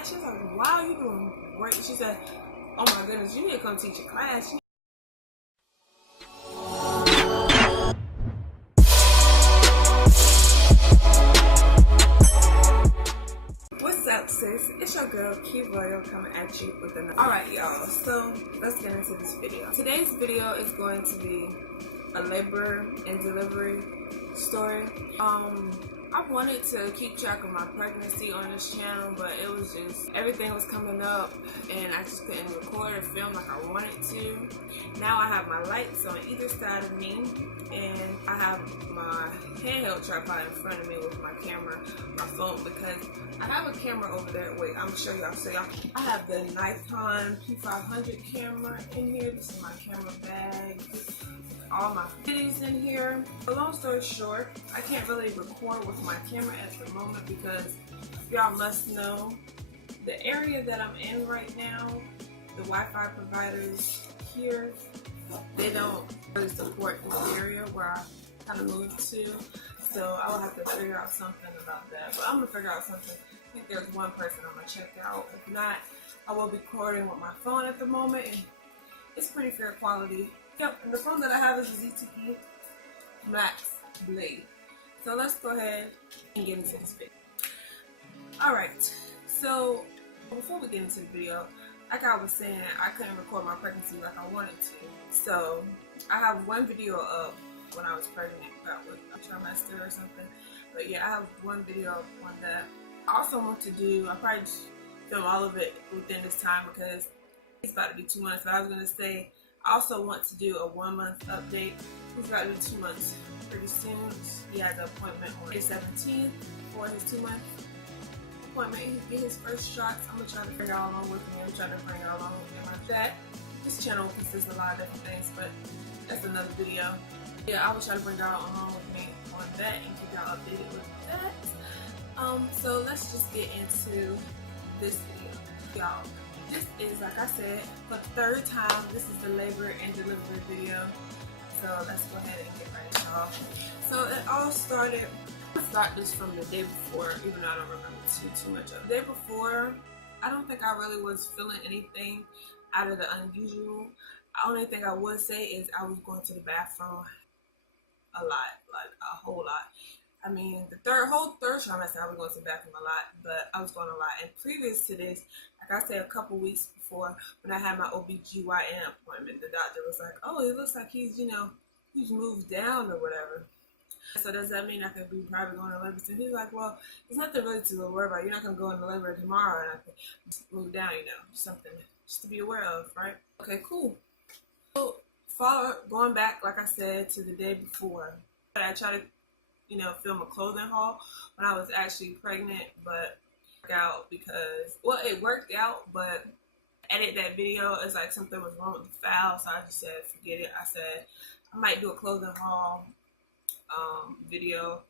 class? She was like, wow, you doing great. She said, oh my goodness, you need to come teach a class. What's up, sis? It's your girl, Royale, coming at you with another. Alright, y'all, so let's get into this video. Today's video is going to be a labor and delivery story. I wanted to keep track of my pregnancy on this channel, but it was just, everything was coming up and I just couldn't record or film like I wanted to. Now I have my lights on either side of me and I have my handheld tripod in front of me with my camera, my phone, because I have a camera over there. Wait, I'm gonna show y'all. So y'all, I have the Nikon P500 camera in here. This is my camera bag. All my videos in here. But long story short, I can't really record with my camera at the moment because y'all must know the area that I'm in right now, the Wi-Fi providers here, they don't really support this area where I kind of moved to. So I will have to figure out something about that. But I'm gonna figure out something. I think there's one person I'm gonna check out. If not, I will be recording with my phone at the moment, and it's pretty fair quality. Yep, and the phone that I have is a ZTE Max Blade. So let's go ahead and get into this video. Alright, so before we get into the video, like I was saying, I couldn't record my pregnancy like I wanted to. So I have one video of when I was pregnant, about with a trimester or something. But yeah, I have one video on that. I also want to do, I'll probably just film all of it within this time because it's about to be 2 months. But I was going to say, I also want to do a 1 month update. He's about to be 2 months pretty soon. He has an appointment on May 17th for his 2 month appointment. He get his first shots. I'm going to try to bring y'all along with me. I'm trying to bring y'all along with me like that. This channel consists of a lot of different things, but that's another video. Yeah, I will try to bring y'all along with me on that and keep y'all updated with that. So let's just get into this video. Y'all, this is, like I said, for the third time, this is the labor and delivery video. So let's go ahead and get ready, y'all. So it all started, I'll start this from the day before, even though I don't remember too much of it. The day before, I don't think I really was feeling anything out of the unusual. The only thing I would say is I was going to the bathroom a lot, like a whole lot. I mean, the whole third trimester, I was going to the bathroom a lot, but I was going a lot. And previous to this, like I said, a couple weeks before, when I had my OBGYN appointment, the doctor was like, oh, it looks like he's, he's moved down or whatever. So does that mean I could be probably going to labor soon? He's like, well, there's nothing really to worry about. You're not going to go into labor tomorrow, and I could just move down, something just to be aware of, right? Okay, cool. So, going back, like I said, to the day before, I tried to, film a clothing haul when I was actually pregnant, but worked out because, well, it worked out, but edit that video, it's like something was wrong with the file, so I just said, forget it. I said, I might do a clothing haul video,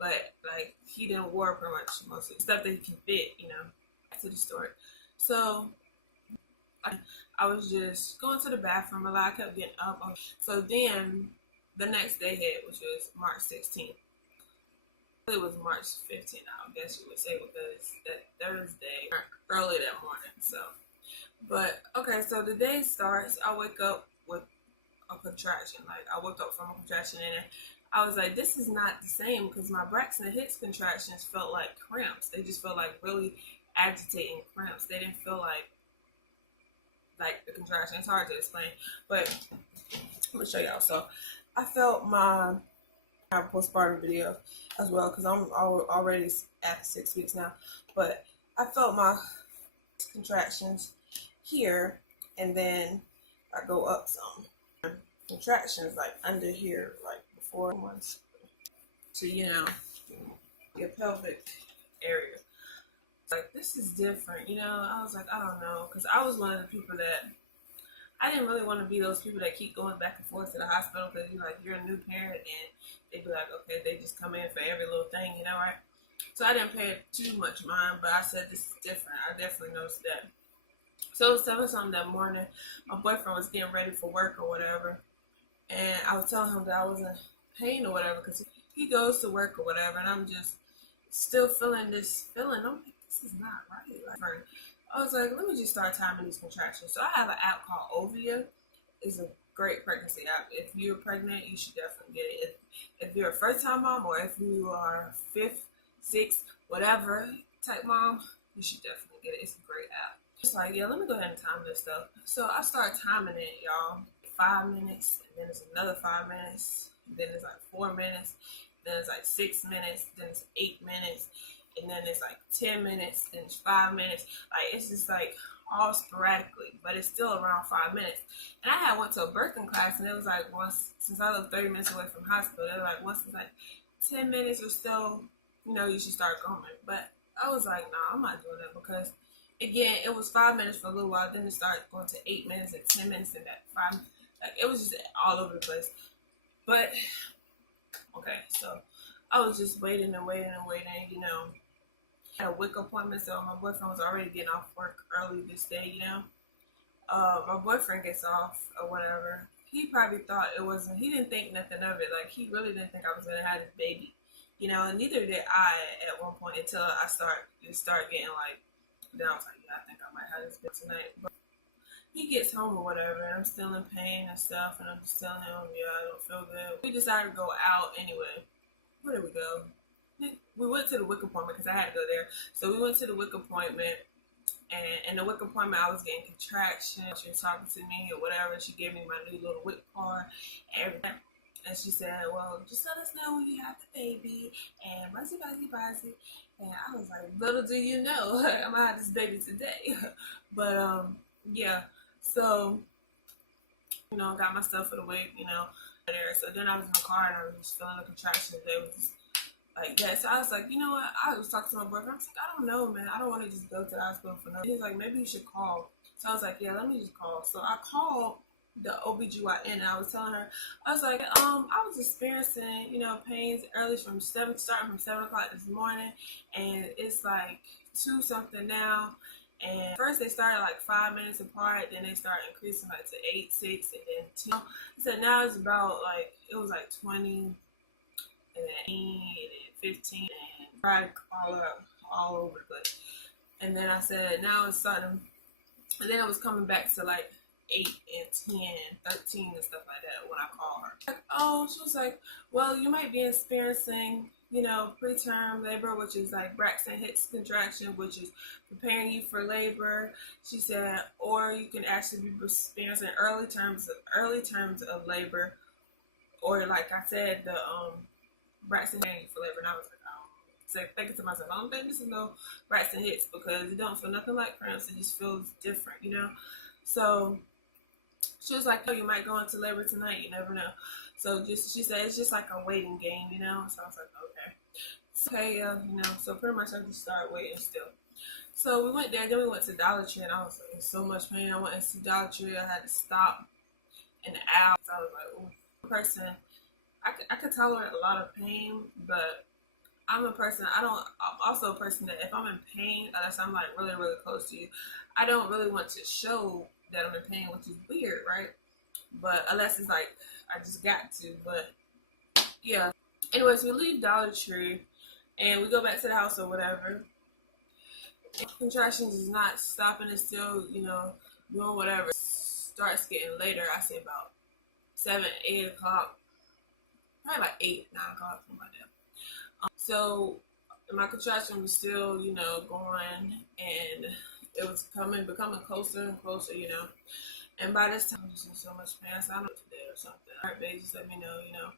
but, like, he didn't wear pretty much most of the stuff that he can fit, back to the story. So, I was just going to the bathroom a lot. I kept getting up. So then the next day hit, which was March 16th. It was March 15th, I guess you would say, because that Thursday, early that morning. So, but okay, so the day starts. I wake up with a contraction. Like, I woke up from a contraction and I was like, this is not the same, because my Braxton Hicks contractions felt like cramps. They just felt like really agitating cramps. They didn't feel like the contraction. It's hard to explain, but I'm gonna show y'all. So I felt my postpartum video as well, because I'm already at 6 weeks now, but I felt my contractions here, and then I go up some contractions like under here, like before ones to your pelvic area. Like, this is different, I was like, I don't know, because I was one of the people that I didn't really want to be those people that keep going back and forth to the hospital, because you're a new parent and they'd be like, okay, they just come in for every little thing, right? So I didn't pay too much mind, but I said, this is different. I definitely noticed that. So it was 7 something that morning. My boyfriend was getting ready for work or whatever, and I was telling him that I was in pain or whatever, because he goes to work or whatever, and I'm just still feeling this feeling. I'm like, this is not right. Like, I was like, let me just start timing these contractions. So I have an app called Ovia. It's a great pregnancy app. If you're pregnant, you should definitely get it. If you're a first-time mom, or if you are fifth, sixth, whatever type mom, you should definitely get it. It's a great app. It's like, yeah, let me go ahead and time this stuff. So I start timing it, y'all. 5 minutes, and then it's another 5 minutes, then it's like 4 minutes, then it's like 6 minutes, then it's 8 minutes, and then it's like 10 minutes, then it's 5 minutes. Like, it's just like all sporadically, but it's still around 5 minutes. And I had went to a birthing class, and it was like once, since I live 30 minutes away from hospital, it was like once it's like 10 minutes or so, you know, you should start going. But I was like, nah, I'm not doing that, because again, it was 5 minutes for a little while, then it started going to 8 minutes and 10 minutes and that 5. Like, it was just all over the place. But okay, so I was just waiting and waiting and waiting, you know. I had a WIC appointment, so my boyfriend was already getting off work early this day, you know. My boyfriend gets off or whatever. He probably thought it wasn't, he didn't think nothing of it. Like, he really didn't think I was going to have this baby, you know, and neither did I at one point until I start getting like, then I was like, yeah, I think I might have this baby tonight. But he gets home or whatever, and I'm still in pain and stuff, and I'm just telling him, yeah, I don't feel good. We decided to go out anyway. Where did we go? We went to the WIC appointment because I had to go there. So we went to the WIC appointment, and in the WIC appointment, I was getting contractions. She was talking to me or whatever. She gave me my new little WIC card and everything. And she said, well, just let us know when you have the baby, and buzzy. And I was like, little do you know, I'm going to have this baby today. But, yeah. So, you know, got my stuff for the week, you know, there. So then I was in the car and I was just feeling the contractions. They was just like that. So I was like, you know what? I was talking to my boyfriend. I was like, I don't know, man. I don't want to just go to the hospital for nothing. He's like, maybe you should call. So I was like, yeah, let me just call. So I called the OBGYN and I was telling her, I was like, I was experiencing, you know, pains starting from 7 o'clock this morning, and it's like 2 something now. And first they started like 5 minutes apart, then they started increasing like to 8, 6, and then 10. So now it's about like, it was like 20, and then 18, and then 15, and tried all over the place. And then I said, now it's starting, and then it was coming back to like 8 and 10, 13 and stuff like that when I called her. Like, oh, she was like, well, you might be experiencing, you know, preterm labor, which is like Braxton Hicks contraction, which is preparing you for labor. She said, or you can actually be experiencing early terms of labor, or like I said, the Braxton Hicks for labor. And I was like, oh. So thinking to myself, I don't think this is no Braxton Hicks, because it don't feel nothing like cramps. It just feels different, you know. So she was like, oh, you might go into labor tonight. You never know. So she said, it's just like a waiting game, you know. So I was like, okay. So, okay, you know, so pretty much I just started waiting still. So we went there, then we went to Dollar Tree, and I was like in so much pain. I went to Dollar Tree, I had to stop in the aisle. So I was like, ooh, person, I could tolerate a lot of pain, but I'm also a person that if I'm in pain, unless I'm like really, really close to you, I don't really want to show that I'm in pain, which is weird, right? But unless it's like, I just got to, but yeah. Anyways, we leave Dollar Tree and we go back to the house or whatever. Contractions is not stopping, it's still, you know, doing whatever. Starts getting later, I say about 7, 8 o'clock, probably like 8, 9 o'clock, something like that. So my contraction was still, you know, going, and it was becoming closer and closer, you know. And by this time, I was in so much pain. I said, I'm not today or something. All right, babe, just let me know, you know.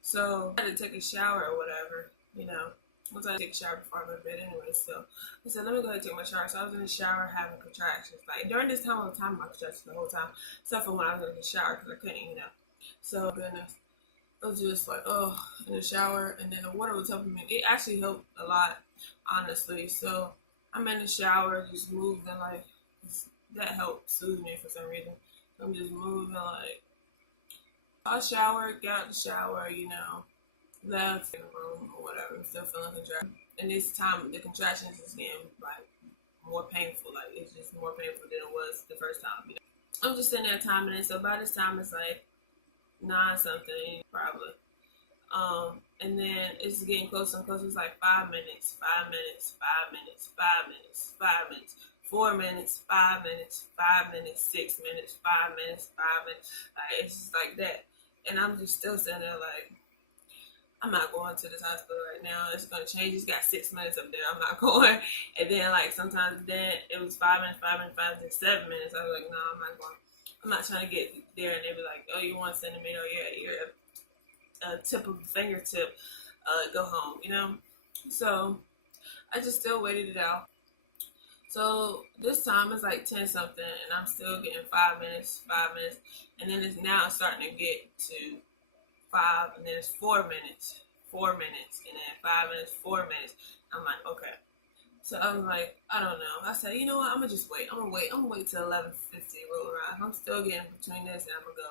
So I had to take a shower or whatever, you know. Once I take a shower before I go to bed anyway, so I said, let me go ahead and take my shower. So I was in the shower having contractions. Like, during this time, I was timing my contractions the whole time, except for when I was in the shower, because I couldn't, you know. So, goodness. I was just like, oh, in the shower, and then the water was helping me. It actually helped a lot, honestly. So I'm in the shower, just moving, like, that helped soothe me for some reason. So I'm just moving, like, I showered, got out the shower, you know, left in the room or whatever. I'm still feeling contractions. And this time, the contractions is getting, like, more painful. Like, it's just more painful than it was the first time, you know. I'm just sitting there timing it. So by this time, it's like 9 something, probably. and then it's getting closer and closer. It's like 5 minutes, 5 minutes, 5 minutes, 5 minutes, 5 minutes, 4 minutes, 5 minutes, 5 minutes, 6 minutes, 5 minutes, 5 minutes. Like, it's just like that. And I'm just still sitting there like, I'm not going to this hospital right now. It's going to change. It's got 6 minutes up there. I'm not going. And then, like, sometimes then it was 5 minutes, 5 minutes, 5 minutes, 7 minutes. I was like, no, I'm not going. I'm not trying to get there. And they be like, oh, you 1 centimeter. Oh, yeah, you're a tip of the fingertip. Go home, you know? So I just still waited it out. So this time it's like 10 something, and I'm still getting 5 minutes, 5 minutes. And then it's now starting to get to 5, and then it's 4 minutes, 4 minutes, and then 5 minutes, 4 minutes. I'm like, okay. So I'm like, I don't know. I said, you know what? I'm gonna just wait. I'm gonna wait till 11:50 roll around. If I'm still getting between this, and I'm gonna go.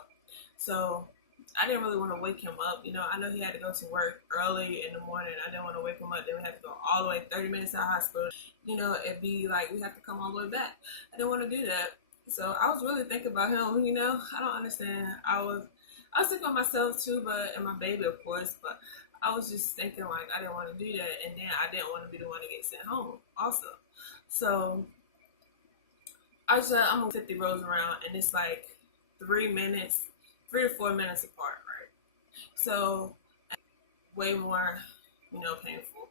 So I didn't really want to wake him up. You know, I know he had to go to work early in the morning. I didn't want to wake him up. Then we had to go all the way 30 minutes to the hospital. You know, it'd be like we have to come all the way back. I didn't want to do that. So I was really thinking about him. You know, I don't understand. I was thinking of myself too, and my baby, of course, but I was just thinking like I didn't want to do that, and then I didn't want to be the one to get sent home also. So I said I'm gonna 50 rows around, and it's like 3 to 4 minutes apart, right? So way more, you know, painful,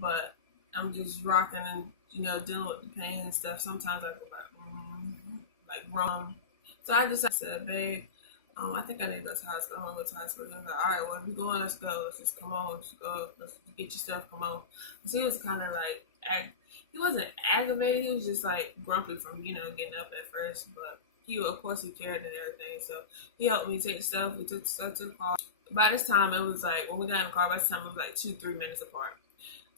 but I'm just rocking and, you know, dealing with the pain and stuff. Sometimes I go like wrong. So I just said, babe, I think I need to go to the hospital. I'm gonna go to the hospital. I was like, all right, well, if you're going, let's go. Let's just come on. Let's go. Let's get your stuff. Come on. So he was kind of like, he wasn't aggravated. He was just like grumpy from, you know, getting up at first. But he, of course, he cared and everything. So he helped me take the stuff. We took the stuff to the car. By this time, it was like, when we got in the car, by this time, it was like 2-3 minutes apart.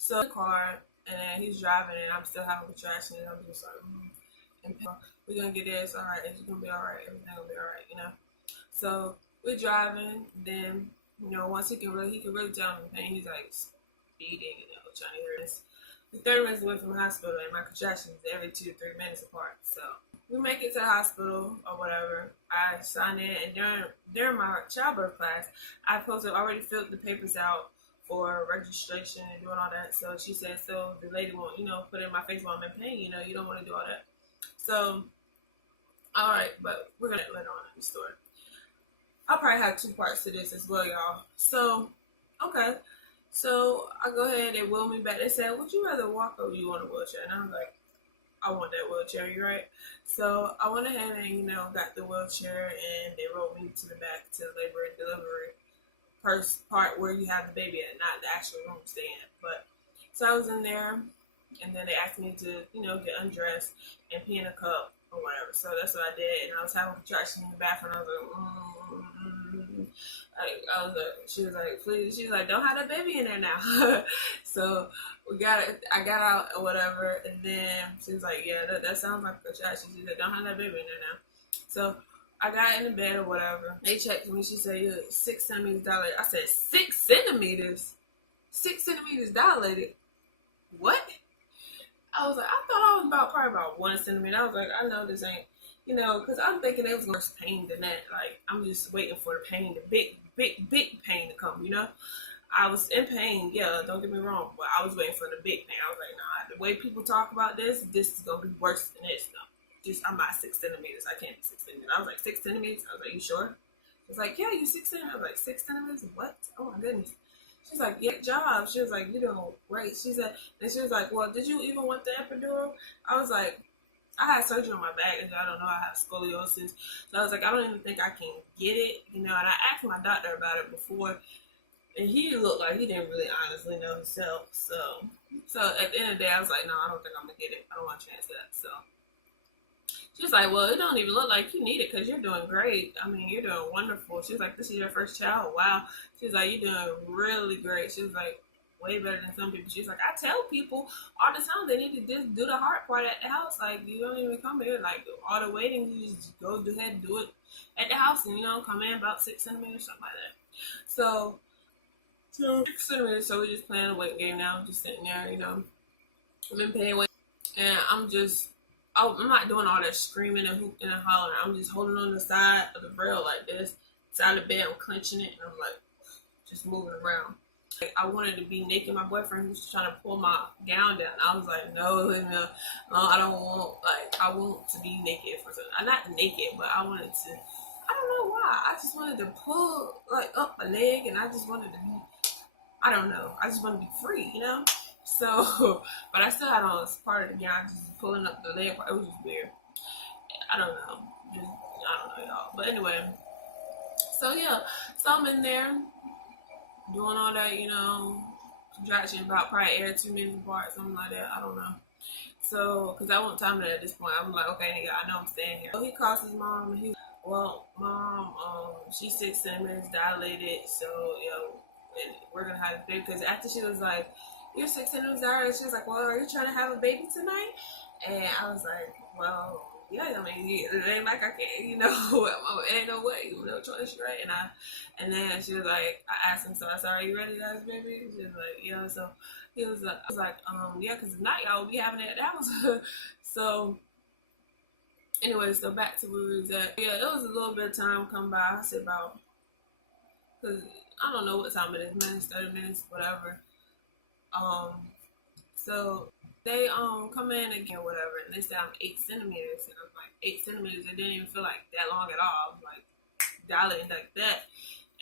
So the car, and then he's driving, and I'm still having contractions. And I'm just like, we're gonna get there. It's all right. It's gonna be all right. Everything will be all right, you know. So we're driving, then, you know, once he can really tell me the pain. He's like speeding, you know, trying to hear this. We're 30 minutes away from the hospital, and my contractions every 2 to 3 minutes apart. So we make it to the hospital or whatever. I signed in, and during my childbirth class, I already filled the papers out for registration and doing all that. So she said, so the lady won't, you know, put in my face while I'm in pain. You know, you don't want to do all that. So, all right, but we're gonna let on in the story. I'll probably have 2 parts to this as well, y'all. So, okay. So, I go ahead, they wheel me back. They said, would you rather walk or you want a wheelchair? And I was like, I want that wheelchair, you right? So, I went ahead and, you know, got the wheelchair, and they rolled me to the back to the labor and delivery part where you have the baby at, not the actual room stay in. But, so I was in there, and then they asked me to, you know, get undressed and pee in a cup or whatever. So, that's what I did, and I was having contractions in the bathroom. I was like, she was like, please. She was like, don't have that baby in there now. So I got out or whatever, and then she was like, yeah, that sounds like a contraction. She said, don't have that baby in there now. So I got in the bed or whatever. They checked me. She said, you're 6 centimeters dilated. I said, 6 centimeters? 6 centimeters dilated? What? I was like, I thought I was probably about 1 centimeter. I was like, I know this ain't. You know, because I'm thinking it was worse pain than that. Like, I'm just waiting for the pain, the big pain to come, you know? I was in pain, yeah, don't get me wrong, but I was waiting for the big pain. I was like, nah, the way people talk about this is going to be worse than this. No, I'm not 6 centimeters. I can't be 6 centimeters. I was like, 6 centimeters? I was like, you sure? She was like, yeah, you 6 centimeters. I was like, 6 centimeters? What? Oh, my goodness. She's like, yeah, job. She was like, you're doing great. She said, and she was like, well, did you even want the epidural? I was like, I had surgery on my back, and I don't know, I have scoliosis. So I was like, I don't even think I can get it, you know. And I asked my doctor about it before, and he looked like he didn't really honestly know himself. So at the end of the day, I was like, no, I don't think I'm gonna get it. I don't want a chance of that. So she's like, well, it don't even look like you need it because you're doing great. I mean, you're doing wonderful. She was like, this is your first child. Wow. She was like, you're doing really great. She was like, way better than some people. She's like, I tell people all the time they need to just do the hard part at the house. Like, you don't even come here. Like, all the waiting, you just go ahead and do it at the house, and, you know, come in about 6 centimeters, something like that. So 6 centimeters. So we're just playing a weight game now. I'm just sitting there, you know, I'm in pain, and I'm not doing all that screaming and hooping and hollering. I'm just holding on the side of the rail like this, side of the bed. I'm clenching it, and I'm like just moving around. Like, I wanted to be naked. My boyfriend was trying to pull my gown down. I was like, no, I don't want, like, I want to be naked for something. I'm not naked, but I wanted to, I don't know why. I just wanted to pull, like, up my leg, and I just wanted to be, I don't know. I just wanted to be free, you know? So, but I still had on part of the gown, just pulling up the leg part. It was just weird. I don't know. Just, I don't know, y'all. But anyway, so yeah. So I'm in there doing all that, you know, contraction about probably air 2 minutes apart, something like that. I don't know. So, because I won't time it at this point. I'm like, okay, nigga, I know I'm staying here. So he calls his mom, and he's, well, mom, she's 6 centimeters dilated, so, you know, we're going to have a baby. Because after she was like, you're 6 centimeters dilated, she was like, well, are you trying to have a baby tonight? And I was like, well, yeah, I mean, it ain't like I can't, you know, it ain't no way, no choice, right? And then she was like, I asked him, so I said, are you ready to have a baby? She was like, yeah. So he was like, I was like, yeah, because tonight y'all will be having it at the house. So anyway, so back to where we was at. Yeah, it was a little bit of time come by. I said about, because I don't know what time it is, minutes, 30 minutes, whatever. So they come in again, whatever, and they say I'm 8 centimeters, and I'm like 8 centimeters. It didn't even feel like that long at all. I was like dilating like that,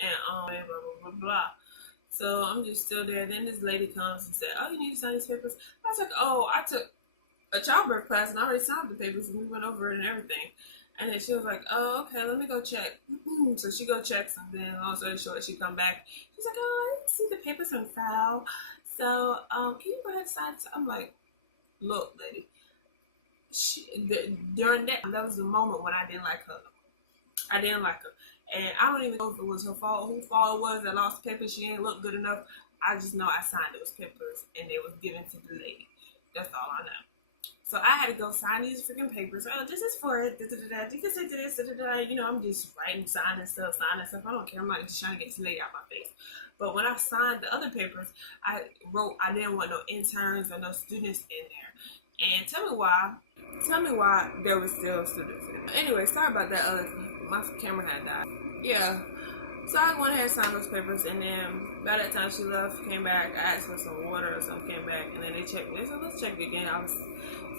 and blah blah blah blah. So I'm just still there. Then this lady comes and said, "Oh, you need to sign these papers." I was like, "Oh, I took a childbirth class and I already signed the papers, and we went over it and everything." And then she was like, "Oh, okay, let me go check." So she go checks, and then long story short, she come back. She's like, "Oh, I didn't see the papers on file. So, can you go ahead and sign?" I'm like, look, lady, during that was the moment when I didn't like her. I didn't like her. And I don't even know if it was her fault, whose fault it was that lost the papers. She ain't look good enough. I just know I signed those papers and they was given to the lady. That's all I know. So I had to go sign these freaking papers. Oh, this is for it. You can say this. You know, I'm just writing, signing stuff. I don't care. I'm not just trying to get this lady out my face. But when I signed the other papers, I wrote I didn't want no interns or no students in there. And tell me why there was still students in there. Anyway, sorry about that. My camera had died. Yeah. So I went ahead and signed those papers, and then by that time she left, came back. I asked for some water or something, came back, and then they checked me. They said, let's check it again. I was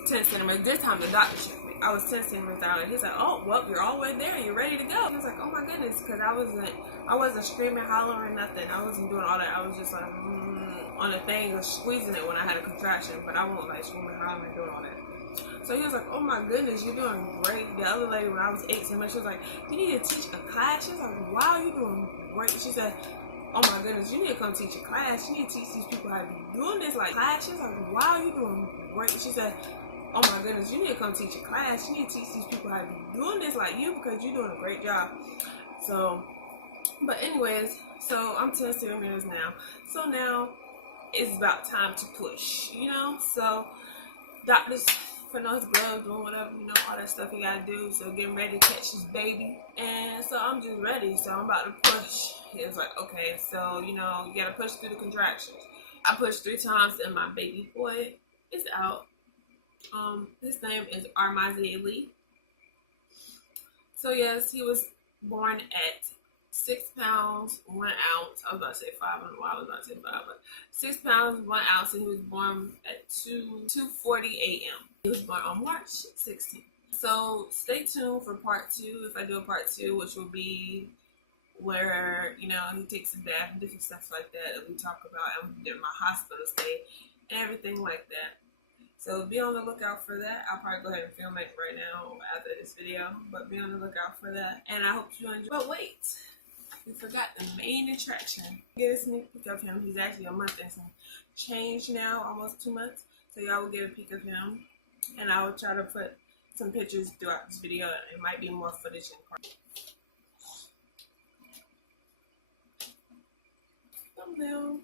10 centimeters. This time the doctor checked me. I was 10 centimeters out, and he's like, oh, well, you're all the way there. You're ready to go. He was like, oh my goodness, because I wasn't screaming, hollering, nothing. I wasn't doing all that. I was just like, on the thing, squeezing it when I had a contraction, but I won't like screaming, hollering, doing all that. So he was like, oh my goodness, you're doing great. The other lady, when I was 8 centimeters, she was like, you need to teach a class. She was like, wow, you're doing great. She said, oh my goodness, you need to come teach a class. You need to teach these people how to be doing this like class. She was like, wow, you're doing great. She said, oh my goodness, you need to come teach a class. You need to teach these people how to be doing this like you because you're doing a great job. So, but anyways, so I'm 10 centimeters now. So now it's about time to push, you know? So doctors putting on his gloves, doing whatever, you know, all that stuff he gotta do. So getting ready to catch his baby. And so I'm just ready. So I'm about to push. He was like, okay, so, you know, you gotta push through the contractions. I pushed 3 times and my baby boy is out. His name is Armazie Lee. So yes, he was born at 6 pounds 1 ounce. I was about to say 5. I don't know why I was about to say 5, but 6 pounds 1 ounce, and he was born at 2:40 a.m. He was born on March 16th. So stay tuned for part 2. If I do a part 2, which will be where, you know, he takes a bath and different stuff like that we talk about, and my hospital stay and everything like that. So be on the lookout for that. I'll probably go ahead and film it right now after this video, but be on the lookout for that. And I hope you enjoy. But wait, we forgot the main attraction. Get a sneak peek of him. He's actually a month and some change now, almost 2 months. So y'all will get a peek of him. And I will try to put some pictures throughout this video. It might be more footage in part. Thumbnail.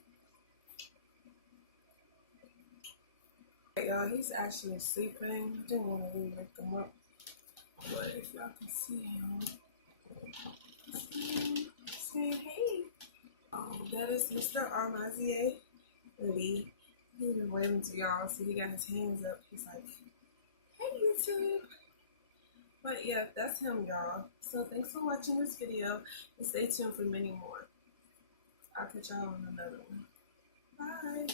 Y'all, he's actually sleeping. I didn't want to really wake him up, but if y'all can see him, say hey. That is Mr. Armazie Lee. He's been waving to y'all, so he got his hands up. He's like, hey YouTube. But yeah, that's him, y'all. So thanks for watching this video, and stay tuned for many more. I'll catch y'all on another one. Bye.